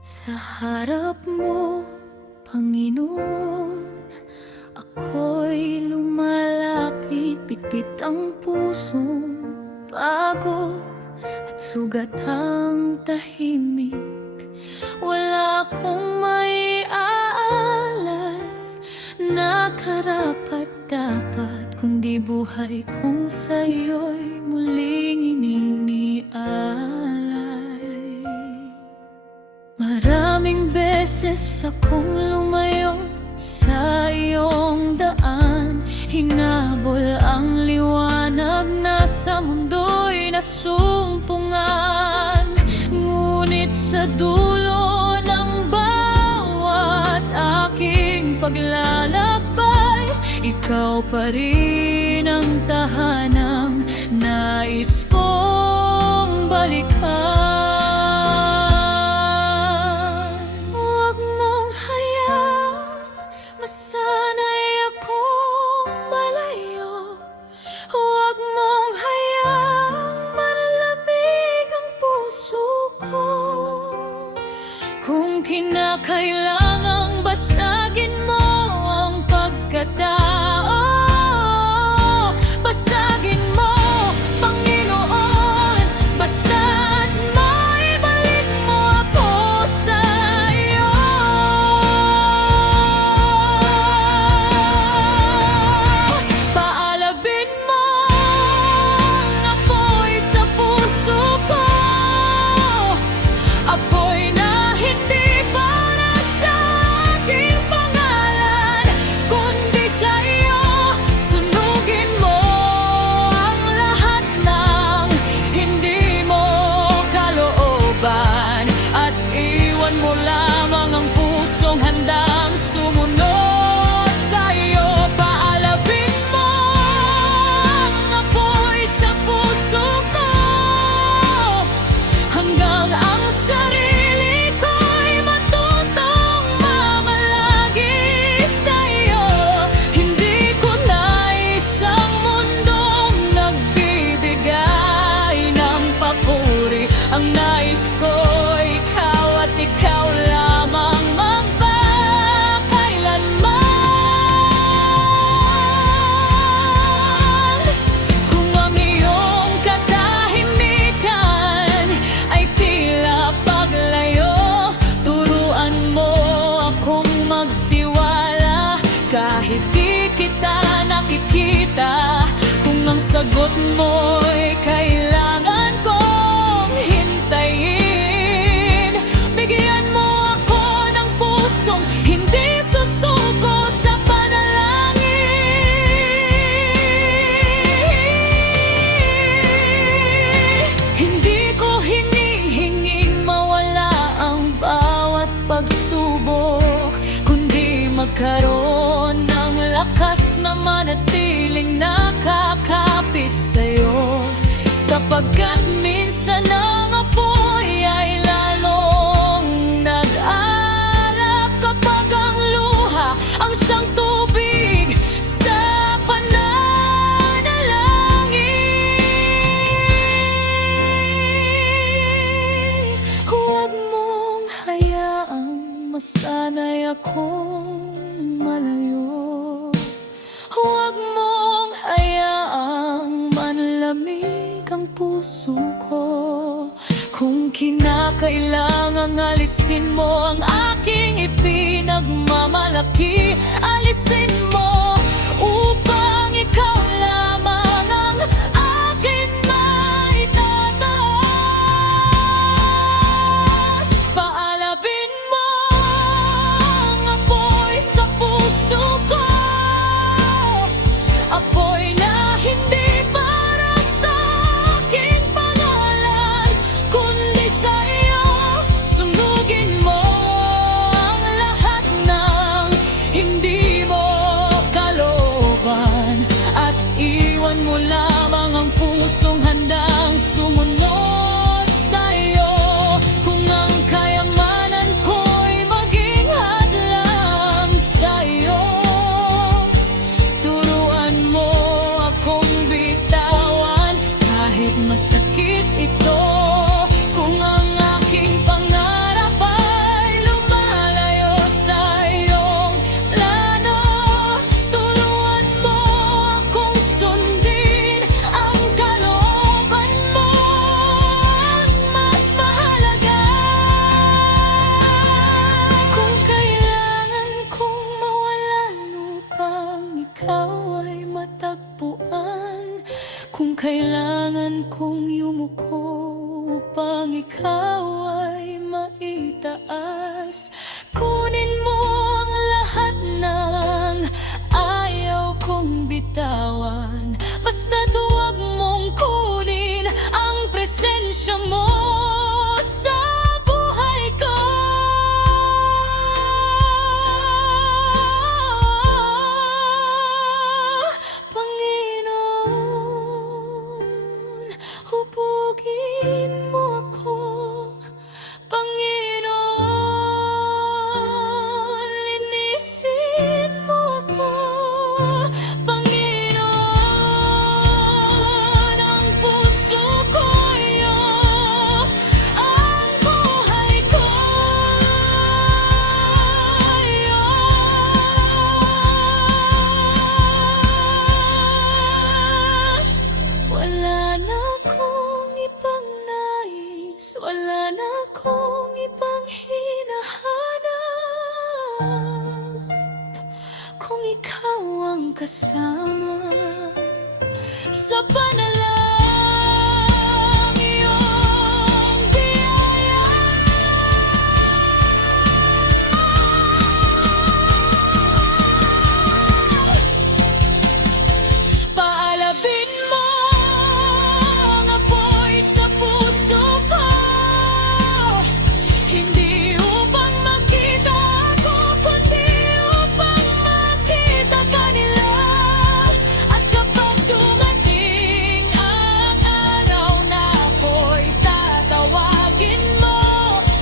Sa harap mo, Panginoon, ako'y lumalapit, bitbit ang pusong pagod at sugatang tahimik. Wala akong maiaalay na karapat-dapat, kundi buhay kong sa'yo'y muling iniaalay. Maraming beses akong lumayo sa iyong daan, hinabol ang liwanag na sa mundo'y nasumpungan. Ngunit sa dulo ng bawat aking paglalakbay, ikaw pa rin ang tahanang nais kong balikan. Masanay akong malayo, huwag mong hayaang malamig ang puso ko. Kung kinakailangang basagin mo ang pagkatao, basagin mo, Panginoon, basta't maibalik mo ako sa iyo. Paalabin mo ang apoy sa puso ko, apoy na hindi para sa aking pangalan, kundi sa iyo. Sunugin mo ang lahat ng hindi mo kalooban, at iwan mo lamang ang pusong handang sumunod sa iyo. Paalabin mo ang apoy sa puso ko, hanggang ang sarili ko'y matutong mamalagi sa iyo. Hindi ko nais ang mundong nagbibigay ng papuri. Ang nais ko, ikaw at ikaw lamang magpakailanman. Kung ang iyong katahimikan ay tila paglayo, turuan mo akong magtiwala kahit di kita nakikita. Kung ang sagot mo'y kailangan kong hintayin, bigyan mo ako ng pusong hindi susuko sa panalangin. Hindi ko hinihinging mawala ang bawat pagsubok, kundi magkaroon ng lakas na manatiling nakakapit sa'yo. Sapagkat minsan ang apoy ay lalong nag-alab, kapag ang luha ang siyang tubig sa pananalangin. Huwag mong hayaang masanay akong malayo, huwag mong hayaang manlamig ang puso ko. Kung kinakailangang alisin mo ang aking ipinagmamalaki, alisin mo upang ikaw lamang ang akin maitataas. Paalabin mo ang apoy sa puso ko, apoy na hindi para sa aking pangalan, kundi sa iyo. Sunugin mo ang lahat ng hindi mo kalooban. kasama sa panalang iyong biyaya. Paalabin mo ang apoy sa puso ko, hindi upang makita ako, kundi upang makita kanila. At kapag dumating ang araw na ako'y tatawagin mo,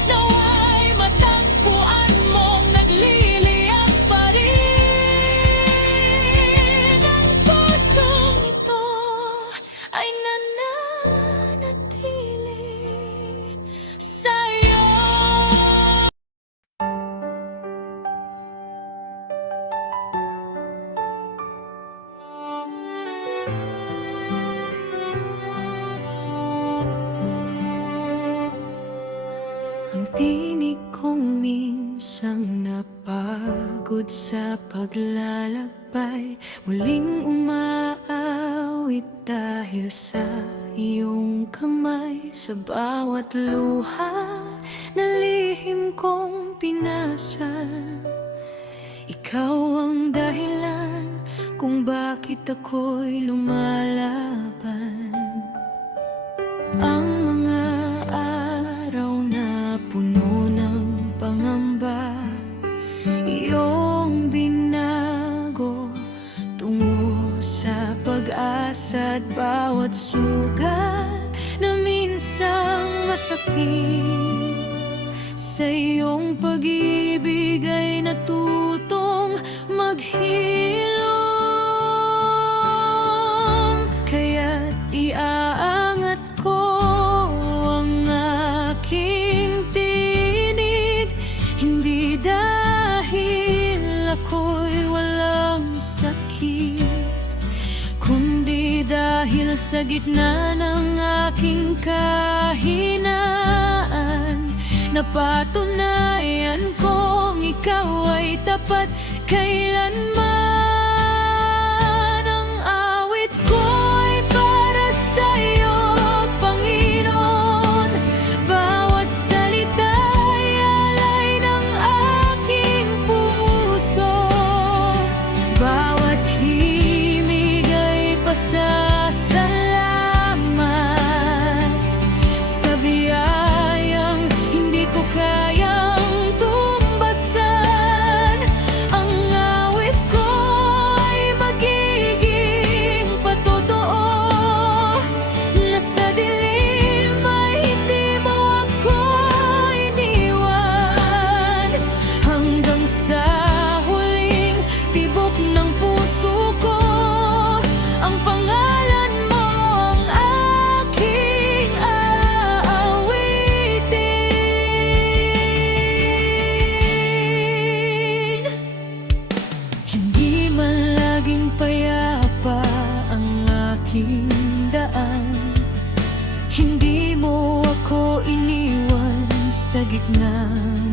nawa'y matagpuan mong nagliliyab pa rin. Ang pusong ito ay nananatili sa'yo. Ang tinig kong minsang napagod sa paglalakbay, muling umaawit dahil sa iyong kamay. Sa bawat luha na lihim kong pinasa, ikaw ang dahilan kung bakit ako'y lumalaban. Ang mga araw na puno ng pangamba, iyong binago tungo sa pag-asa. At bawat sugat na minsang masakit, sa iyong pag-ibig ay natutong maghilom. Kaya't iaangat ko ang aking tinig, hindi dahil ako'y walang sakit, kundi dahil sa gitna ng aking kahinaan, napatunayan kong ikaw ay tapat kailanman. Ang awit ko'y para sa'yo, Panginoon. Bawat salita'y alay ng aking puso, bawat himig ay pasasalamat sa biyayang hindi ko kayang tumbasan. Ang awit ko ay magiging patotoo, na sa dilim ay hindi mo ako iniwan. Hanggang sa huling tibok ng puso ko, ang pangalan mo ang aking aawitin. Hindi man laging payapa ang aking daan, hindi mo ako iniwan sa gitna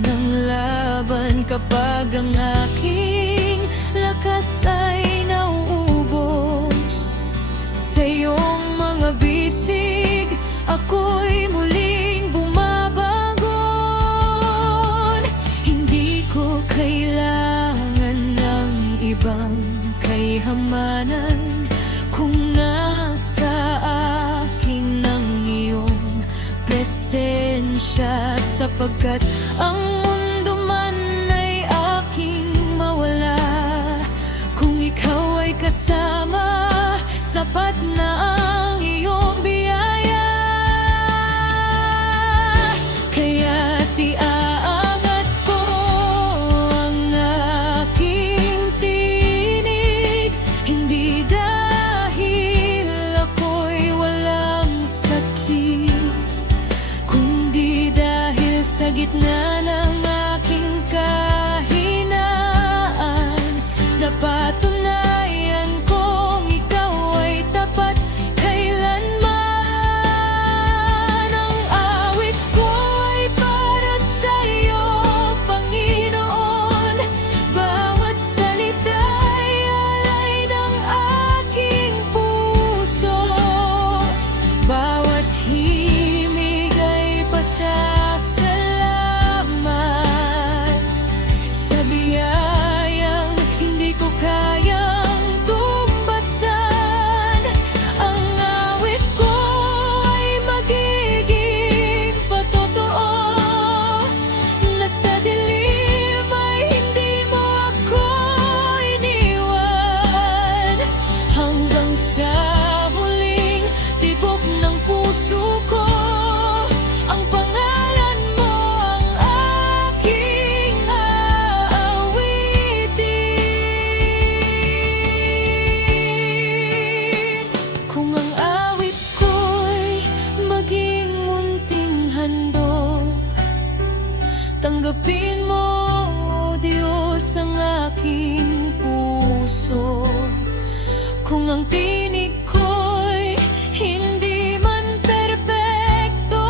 ng laban. Kapag ang aking lakas ay nauubos sa iyong mga bisig, ako'y muling bumabangon. Hindi ko kailangan ng ibang kayamanan kung nasa akin ng iyong presensya, sapagkat ang mundo man ay aking mawala, kung ikaw ay kasama, sapat na ang iyong biyaya. Kaya't iaangat ko ang aking tinig, hindi dahil ako'y walang sakit, kundi dahil sa gitna ng aking kahinaan, napatunayan kong ikaw ay tapat kailanman. Ang awit ko ay para sa'yo, Panginoon. Bawat salita'y alay ng Tanggapin mo, O Diyos, ang aking puso. Kung ang tinig ko'y hindi man perpekto,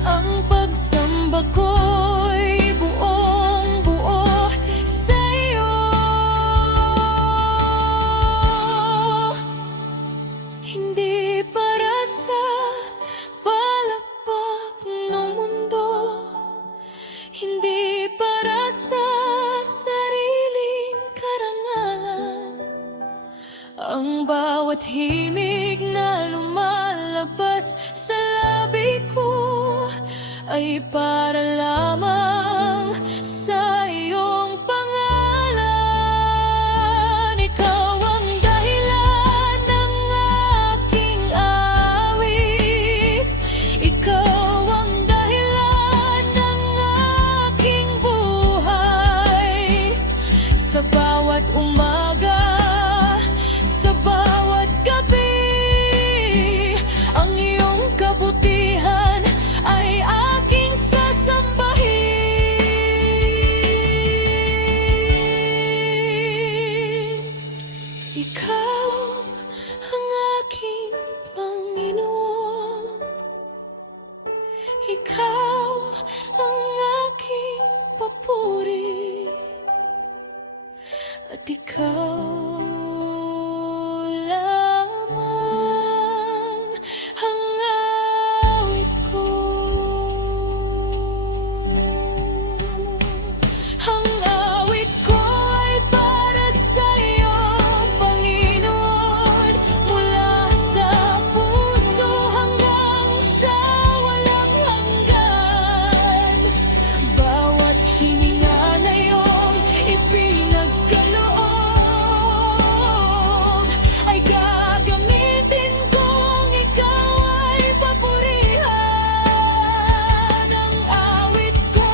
ang pagsamba ko'y buong buo sa'yo. Hindi para sa palakpak ng mundo, hindi para sa sariling karangalan. Ang bawat himig na lumalabas sa labi ko ay para lamang sa iyong pangalan. Ikaw ang dahilan ng aking awit, ikaw ang dahilan ng aking buhay. Sa bawat umaga, sa bawat gabi, ang iyong kabutihan ay aking sasambahin. Ikaw ang aking Panginoon, ikaw ang aking papuri, at ikaw lamang ang awit ko. Ang awit ko ay para sa iyo, Panginoon, mula sa puso hanggang sa walang hanggan. Bawat hininga na iyong ipinagkaloob ay gagamitin kung ikaw ay papurihan. Ang awit ko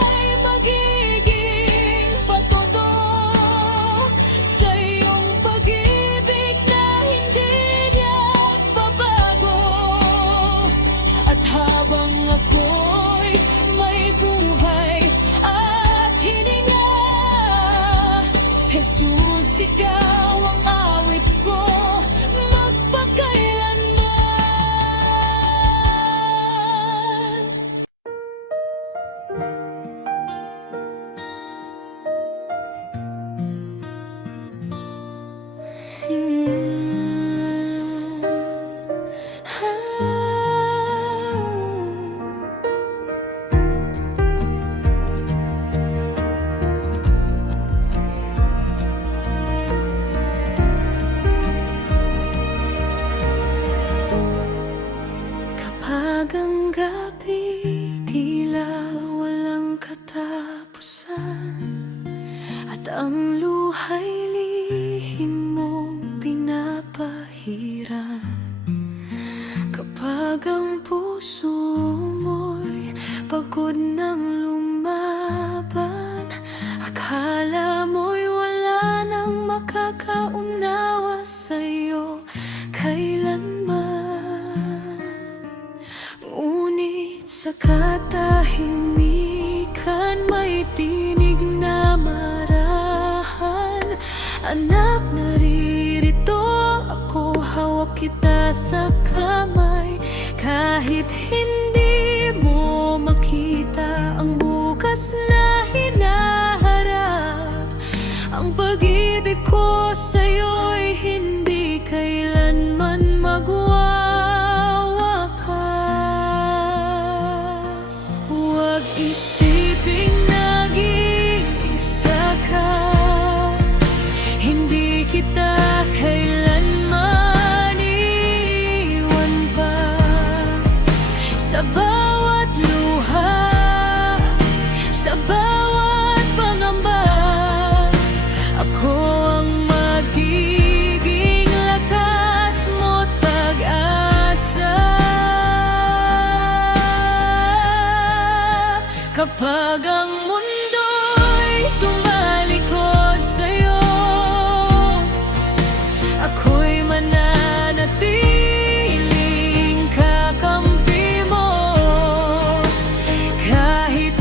ay magiging patutok sa iyong pag-ibig na hindi niya babago. At habang ako'y may buhay at hininga, Jesus, ikaw ang awit ko magpakailanman. Kapag ang gabi tila walang katapusan, at ang luha'y lihim mong pinapahiran, kapag ang puso mo'y pagod ng lumaban, akala mo'y wala nang makakaunawa sa'yo kailanman. Ngunit sa katahimikan may tinig na marahan, anak, naririto ako, hawak kita sa kamay. Kahit hindi mo makita ang bukas na hinaharap, ang pag-ibig ko sa'yo'y hindi kailanman magwawakas. Huwag isiping nag-iisa ka, hindi kita kailanman iwan pa. Sa bawat luha, sa bawat pangamba, ako ang magiging lakas mo't pag-asa. Kapag ang mundo'y tumalikod sa'yo, ako'y mananatiling kakampi mo. Kahit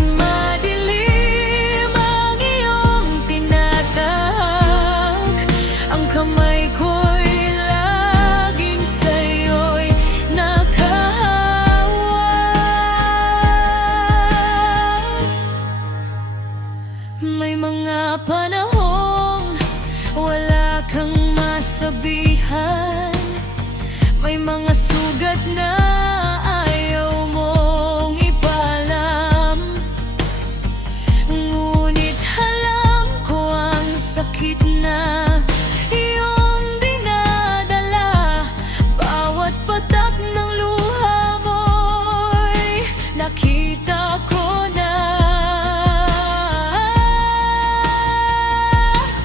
May mga sugat na ayaw mong ipaalam, ngunit alam ko ang sakit na iyong dinadala. Bawat patak ng luha mo'y nakita ko na.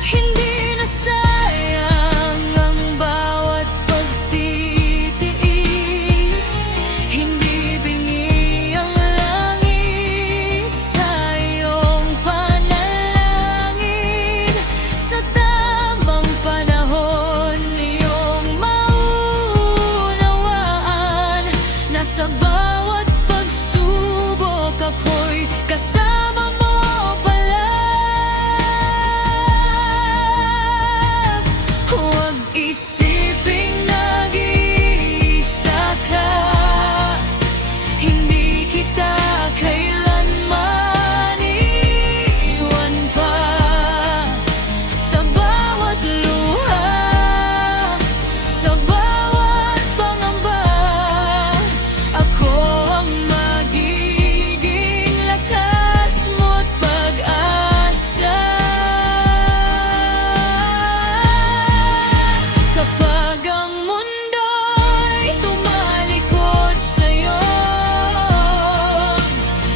Hindi na sayang ang bawat pagtitiis, hindi bingi ang langit sa iyong panalangin. Sa tamang panahon iyong maunawaan na sa bawat pagsubok ako'y kasama mo pala. Huwag isiping nag-iisa ka, hindi kita kailanman iwan pa. Sa bawat luha, sa bawat pangamba, ako ang magiging lakas mo't pag-asa. Kapag ang mundo'y tumalikod sa'yo,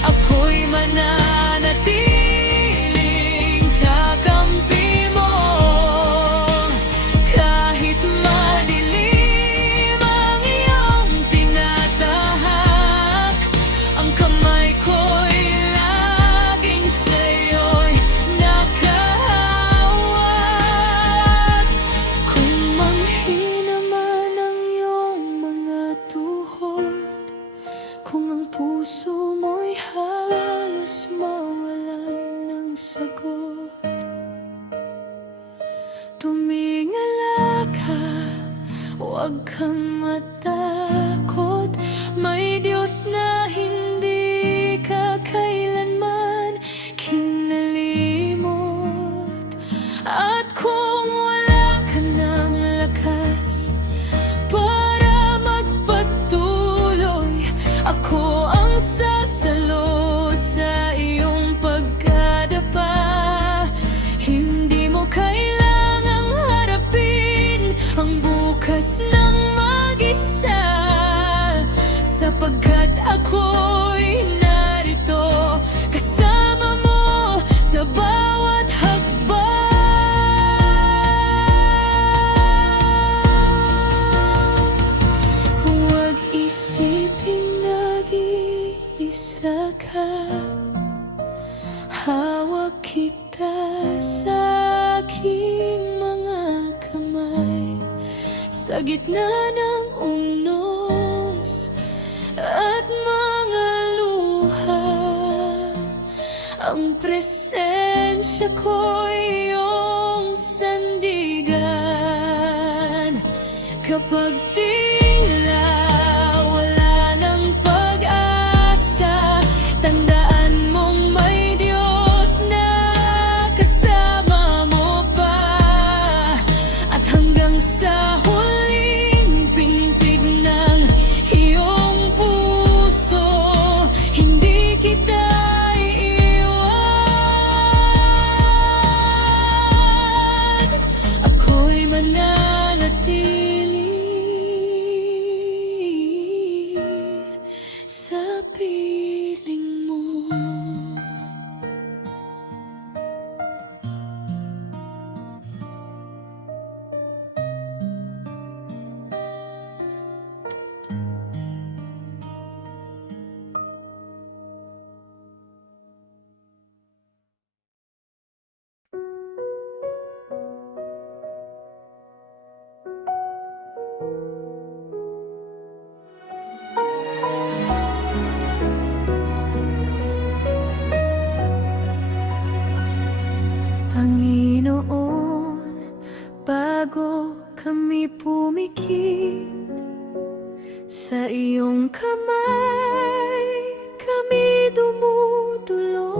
ako'y mananatiling kakampi mo. Kahit madilim ang iyong tinatahak, ang kamay ko'y laging sa'yo'y nakahawak. Kung manghina man ang iyong mga tuhod, kung ang puso mo'y halos mawalan ng sagot, tumingala ka, huwag kang matakot. May Diyos na hindi ka kailanman kinalimot. At kung wala ka ng lakas para magpatuloy, ako ang sasalo sa iyong pagkadapa. Hindi mo kailangang harapin ang bukas ng mag-isa, sapagkat ako'y narito kasama mo sa bawat hakbang. Huwag isiping nag-iisa ka, hawak kita sa aking mga kamay. Sa gitna ng unos at mga luha, ang presensya ko'y iyong sandigan. Kapag tila wala ng pag-asa, tandaan mong may Diyos na kasama mo pa. At hanggang sa huling pintig ng iyong puso, hindi kita iiwan. Ako'y mananatili sa piling mo. bago kami pumikit sa iyong kamay, kami dumudulog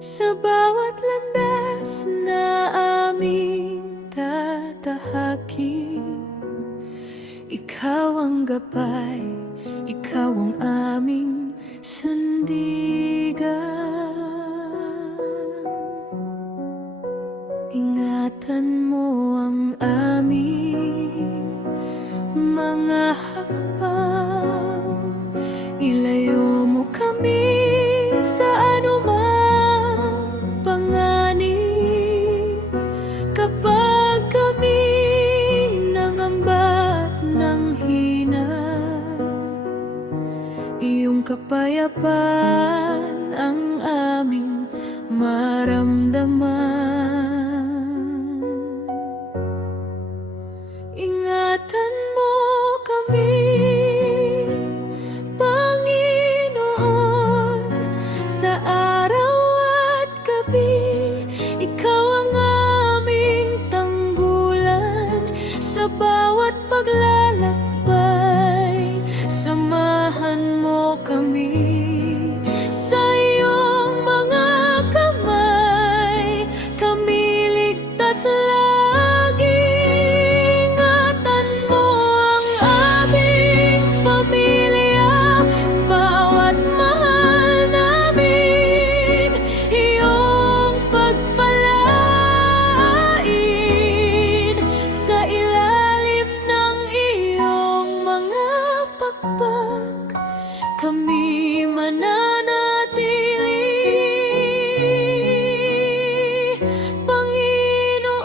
sa bawat landas na aming tatahakin. ikaw ang gabay, ikaw ang aming sandigan. Ingatan mo ang aming mga hakbang, ilayo mo kami sa anumang panganib. Kapag kami nangamba't nang hina, iyong kapayapaan ang aming maramdaman. Ingatan mo kami, Panginoon, sa araw at gabi. Ikaw ang aming tanggulan sa bawat paglalakbay. Samahan mo kami sa iyong mga kamay, kami ligtas lagi. Ingatan mo ang aming pamilya, bawat mahal namin, iyong pagpalain sa ilalim ng iyong mga pakpak. Kami mananatili, Panginoon.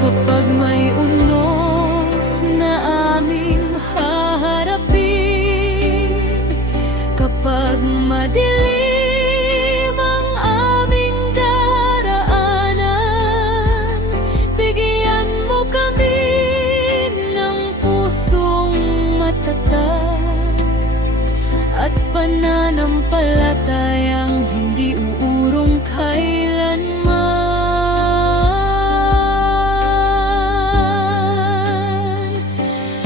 Kapag may unos na aming haharapin, kapag madilim ang aming daraanan, bigyan mo kami ng pusong matatag at pananampalatayang hindi uurong kailanman.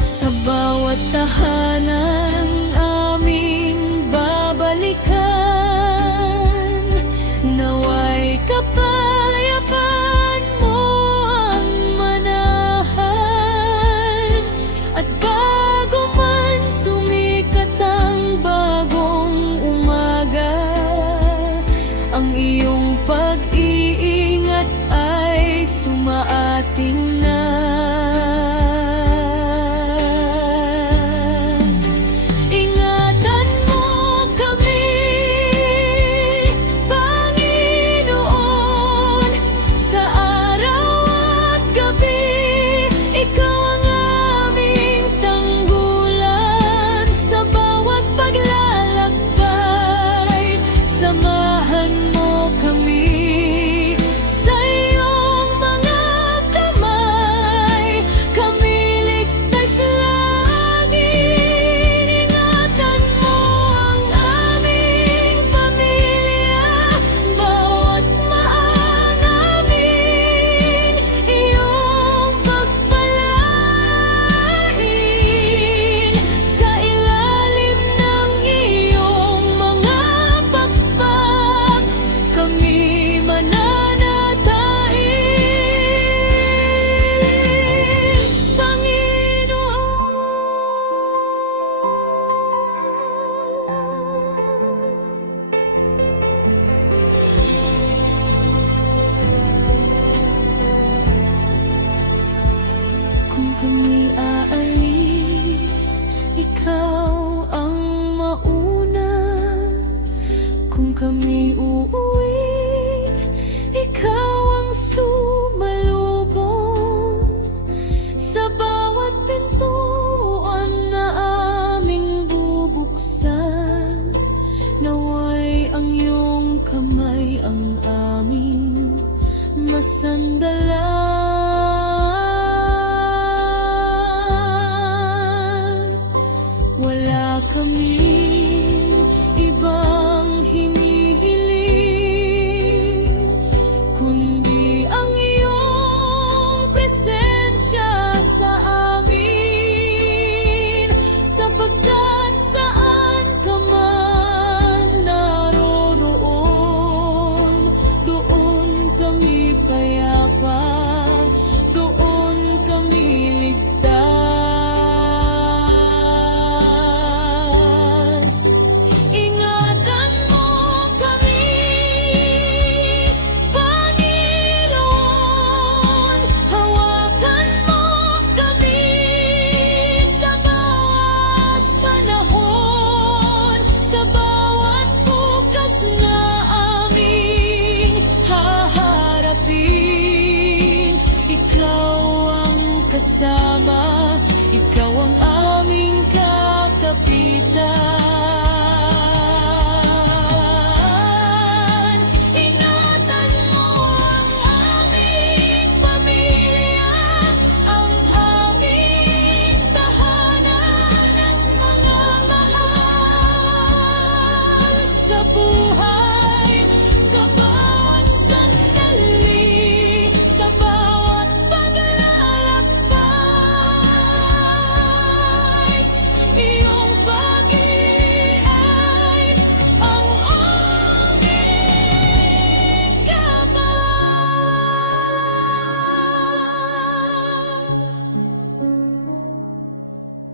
Sa bawat tahanan aming babalikan, naway kapayapaan mo ang manahan. At bago man sumikat ang bagong umaga, ang iyong pag-iingat ay sumaating na. Ingatan mo kami, Panginoon, sa araw at gabi. Ikaw ang aming tanggulan sa bawat paglalakbay. Samahan mo kami sa iyong mga kamay, kami ligtas lagi. Ingatan mo ang aming pamilya, bawat maang amin, iyong pagpalain sa ilalim ng iyong mga pakpak. Kami mananatili, Panginoon. Kung kami aalis, ikaw ang mauna. Kung kami uuwi, ikaw ang sumalubong. Sa bawat pintuan na aming bubuksan, naway ang iyong kamay ang aming masandalan. Wala kaming ibang hinihiling, kundi ang iyong presensya sa amin. Sapagkat saan ka man naroroon, doon kami kaya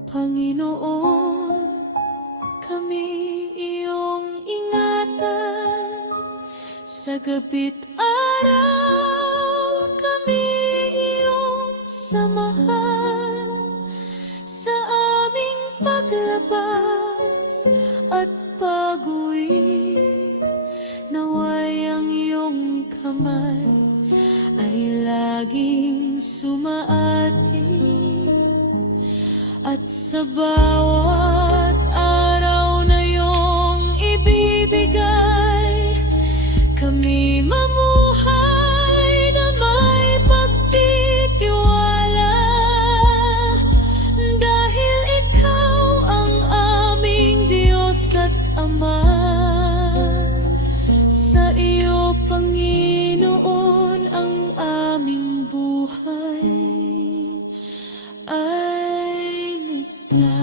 Panginoon, kami iyong ingatan. Sa gabi't araw kami iyong samahan. Sa aming paglabas at pag-uwi, naway ang iyong kamay ay laging sumaating. At sa bawat araw na iyong ibibigay, kami mamuhay na may pagtitiwala. Dahil ikaw ang aming Diyos at Ama. Sa iyo, Panginoon, ang aming buhay ay ligtas.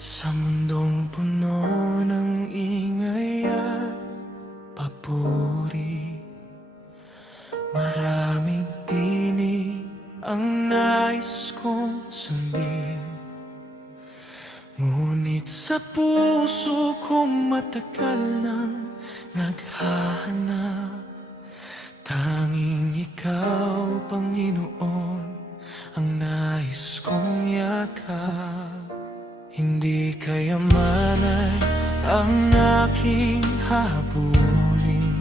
Sa mundong puno ng ingay at papuri, maraming tinig ang nais kong sundin. Ngunit sa puso ko matagal nang naghahanap, tanging ikaw, Panginoon, ang nais kong yakap. Hindi kayamanan ang aking habulin,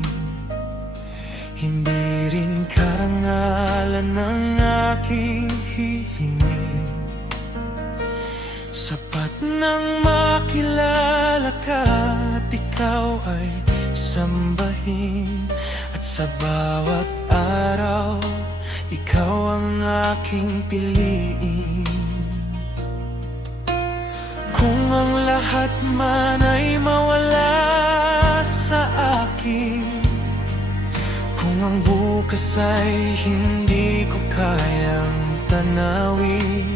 hindi rin karangalan ang aking hihingin. Sapat nang makilala ka at ikaw ay sambahin. At sa bawat araw, ikaw ang aking piliin. Kung ang lahat man ay mawala sa akin, kung ang bukas ay hindi ko kayang tanawin,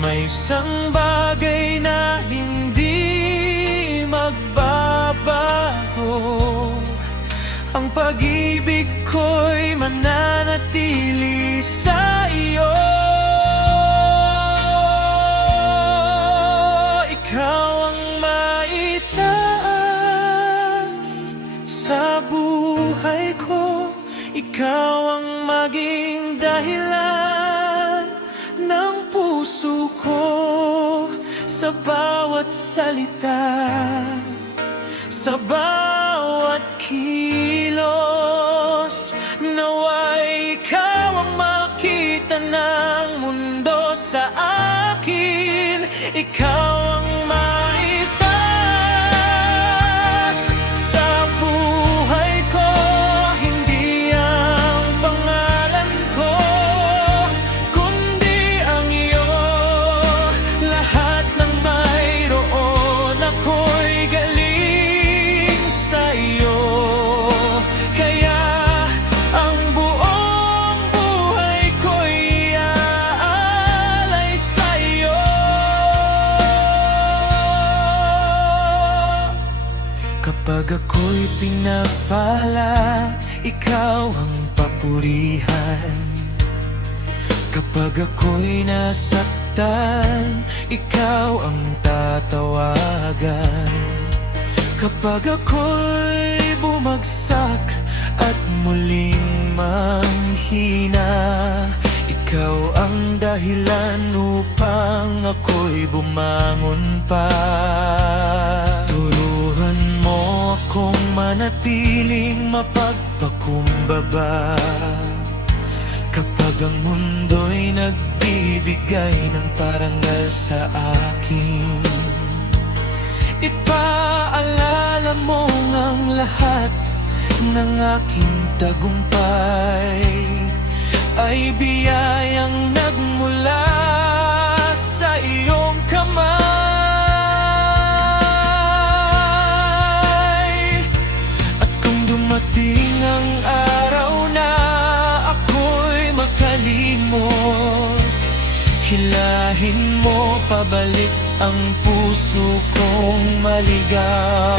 may isang bagay na hindi magbabago. Ang pag-ibig ko'y mananatili sa iyo. Ikaw ang maitaas sa buhay ko, ikaw ang maging dahilan ng puso ko. Sa bawat salita, sa bawat kilos, naway ikaw ang makita ng mundo sa akin. Ikaw ang maitaas sa buhay ko, hindi ang pangalan ko, kundi ang iyo. Lahat ng mayroon ako'y galing sa iyo. Kaya ang buong buhay ko'y iaalay sa iyo. Kapag ako'y pinagpala, ikaw ang papurihan. Kapag ako'y nasaktan, ikaw ang tatawagan. Kapag ako'y bumagsak at muling manghina, ikaw ang dahilan upang ako'y bumangon pa. Turuan mo akong manatiling mapagpakumbaba. Kapag ang mundo'y nagbibigay ng parangal sa akin, ipaalala mo ang lahat ng aking tagumpay ay biyayang nagmula sa iyong kamay. At kung dumating ang araw na ako'y makalimot Hilahin mo pabalik ang puso kong maligaw.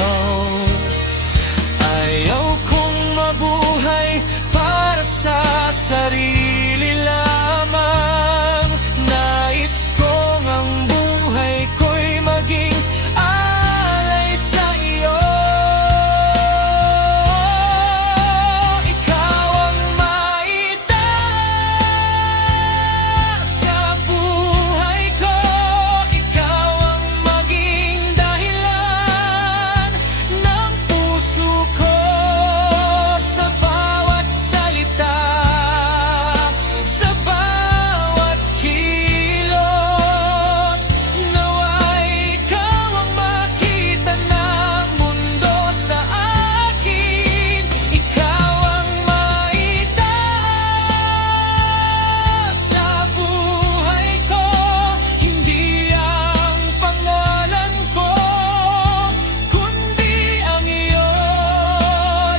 Ayaw kong mabuhay para sa sarili lamang. Nais kong ang buhay ko'y maging alay sa iyo. Ikaw ang maitaas sa buhay ko. Ikaw ang maging dahilan ng puso ko. Sa bawat salita, sa bawat kilos, nawa'y ikaw ang makita ng mundo sa akin. Ikaw ang maitaas sa buhay ko, hindi ang pangalan ko, kundi ang iyo.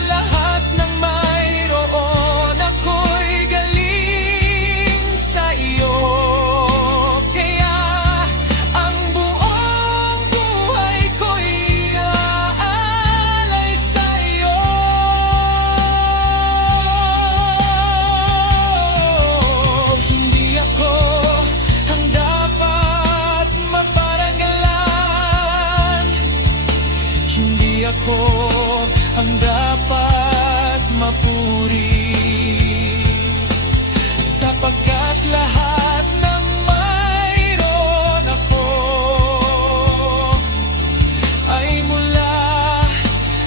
Lahat ng mayroon ako'y galing sa iyo. Kaya ang buong buhay ko'y aalay sa iyo. Hindi ako ang dapat maparanggalan. Hindi ako ang dapat mapuri, sapagkat lahat ng mayroon ako ay mula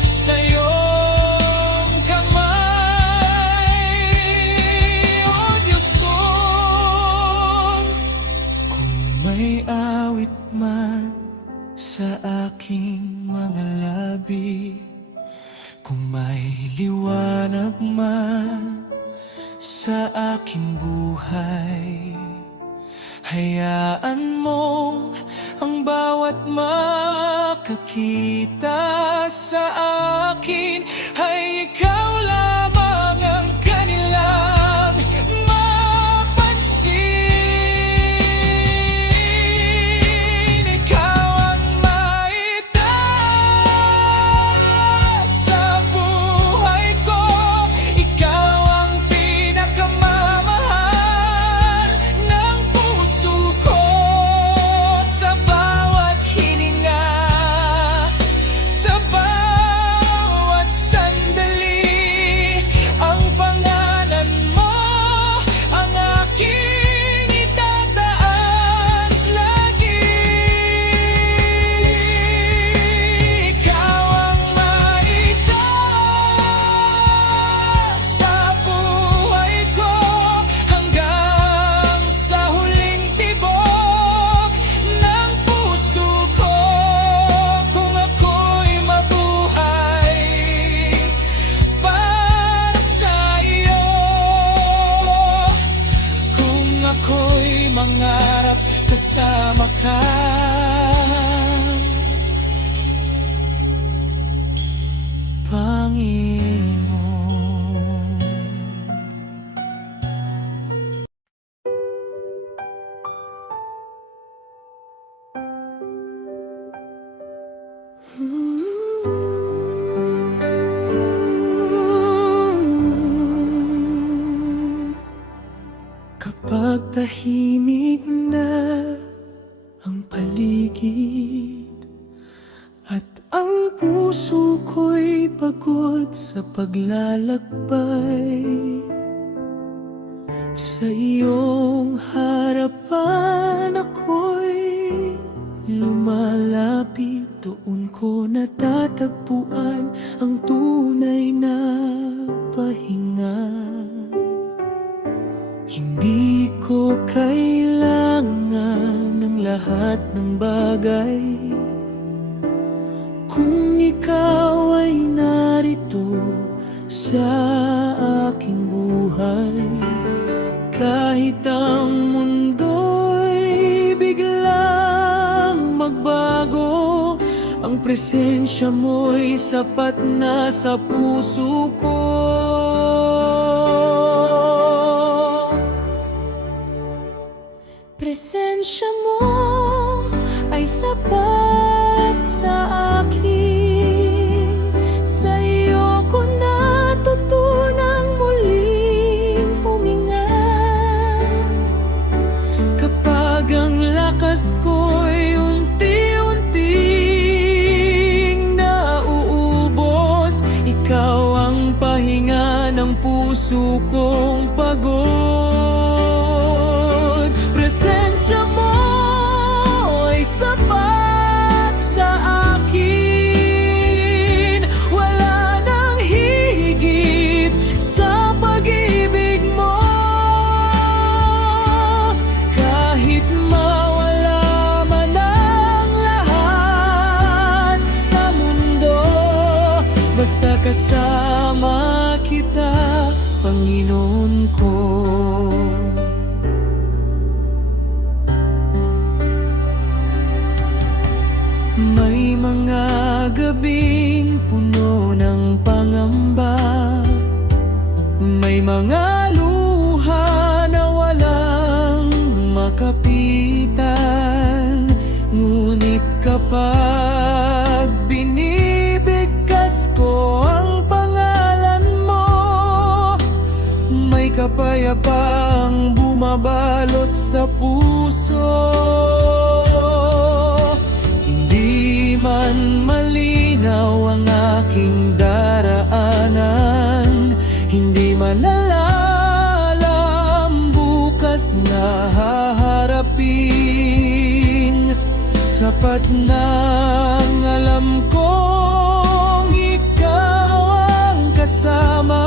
sa iyong kamay. O Diyos ko, kung may awit man sa aking mga labi, kung may liwanag man sa aking buhay, hayaan mong ang bawat makakita sa akin ay ikaw lamang ang kanilang mapansin. Ikaw ang maitaas sa buhay ko. Ikaw ang pinakamamahal ng puso ko. Sa bawat hininga, sa bawat sandali, ang pangalan mo ang aking itataas lagi. Ikaw ang maitaas sa buhay ko, hanggang sa huling tibok ng puso ko. Kung ako'y mabuhay para sa iyo, kung ako'y mangarap kasama ka, Panginoon. Kapag tahimik na ang paligid at ang puso ko'y pagod sa paglalakbay, sa iyong harapan ako'y lumalapit. Doon ko natatagpuan ang tunay na pahinga. Hindi ko kailangan ng lahat ng bagay kung ikaw ay narito sa aking buhay. Kahit ang mundo'y biglang magbago, ang presensya mo'y sapat na sa puso ko. presensya mo ay sapat sa akin. Sa iyo ko natutunang muling huminga. Kapag ang lakas ko'y unti-unting nauubos, ikaw ang pahinga ng puso kong pagod. Presensya mo ay sapat sa akin. Wala nang higit sa pag-ibig mo. Kahit mawala man ang lahat sa mundo, basta kasama kita, Panginoon ko. May mga gabing puno ng pangamba, may mga luha na walang makapitan. Ngunit kapag binibigkas ko ang pangalan mo, may kapayapaang bumabalot sa puso. Hindi man malinaw ang aking daraanan, hindi man alam bukas na haharapin, sapat nang alam kong ikaw ang kasama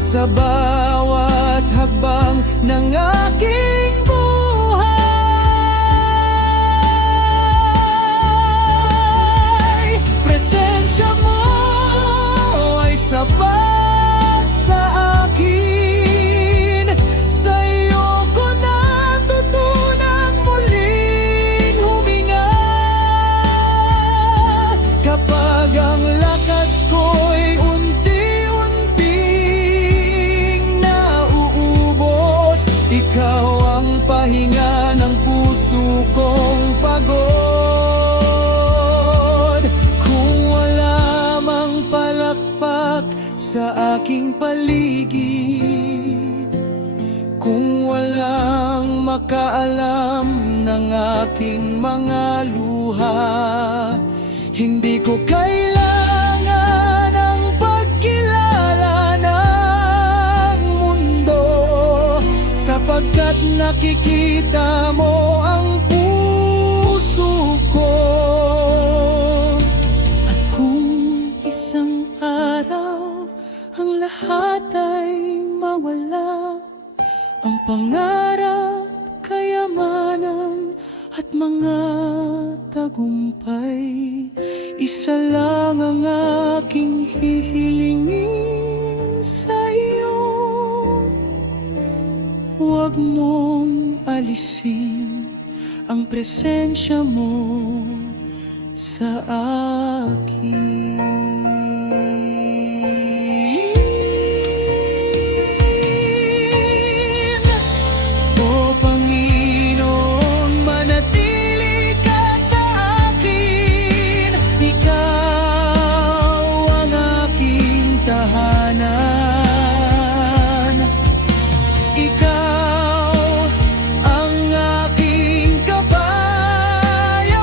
sa bawat habang ng aking buhay. Presensya mo ay sapat sa akin. Sa iyo ko natutunang muling huminga. Kapag ang lakas ko'y unti-unting nauubos, ikaw ang pahinga ng puso kong pagod. Kung wala mang palakpak sa aking paligid, kung walang makaalam ng aking mga luha, hindi ko kailangan ang pagkilala ng mundo, sapagkat nakikita mo ang puso ko. At kung isang araw ang lahat ay mawala, ang pangarap, kayamanan at mga tagumpay, isa lang ang aking hihilingin sa iyo. Huwag mong alisin ang presensya mo sa akin. O Panginoon, manatili ka sa akin. Ikaw ang aking tahanan. Ikaw ang aking kapayapaan.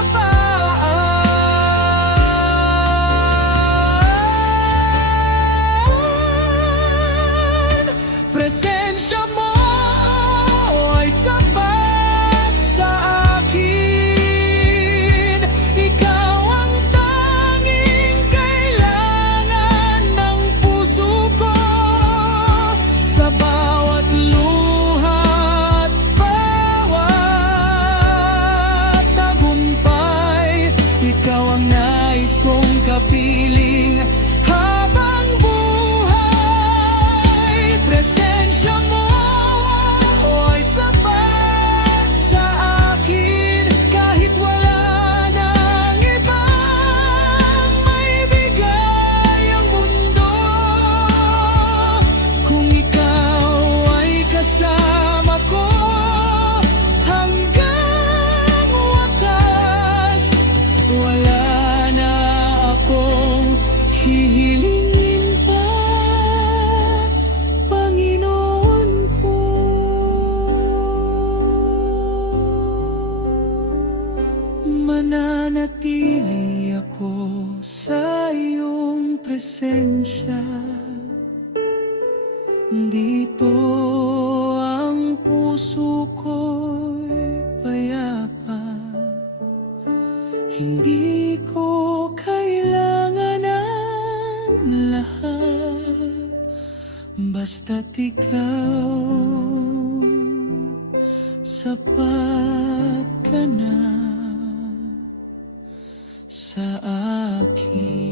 nananatili ako sa iyong presensya. Dito ang puso ko'y payapa. Hindi ko kailangan ng lahat, basta't ikaw, sapat ka na sa akin.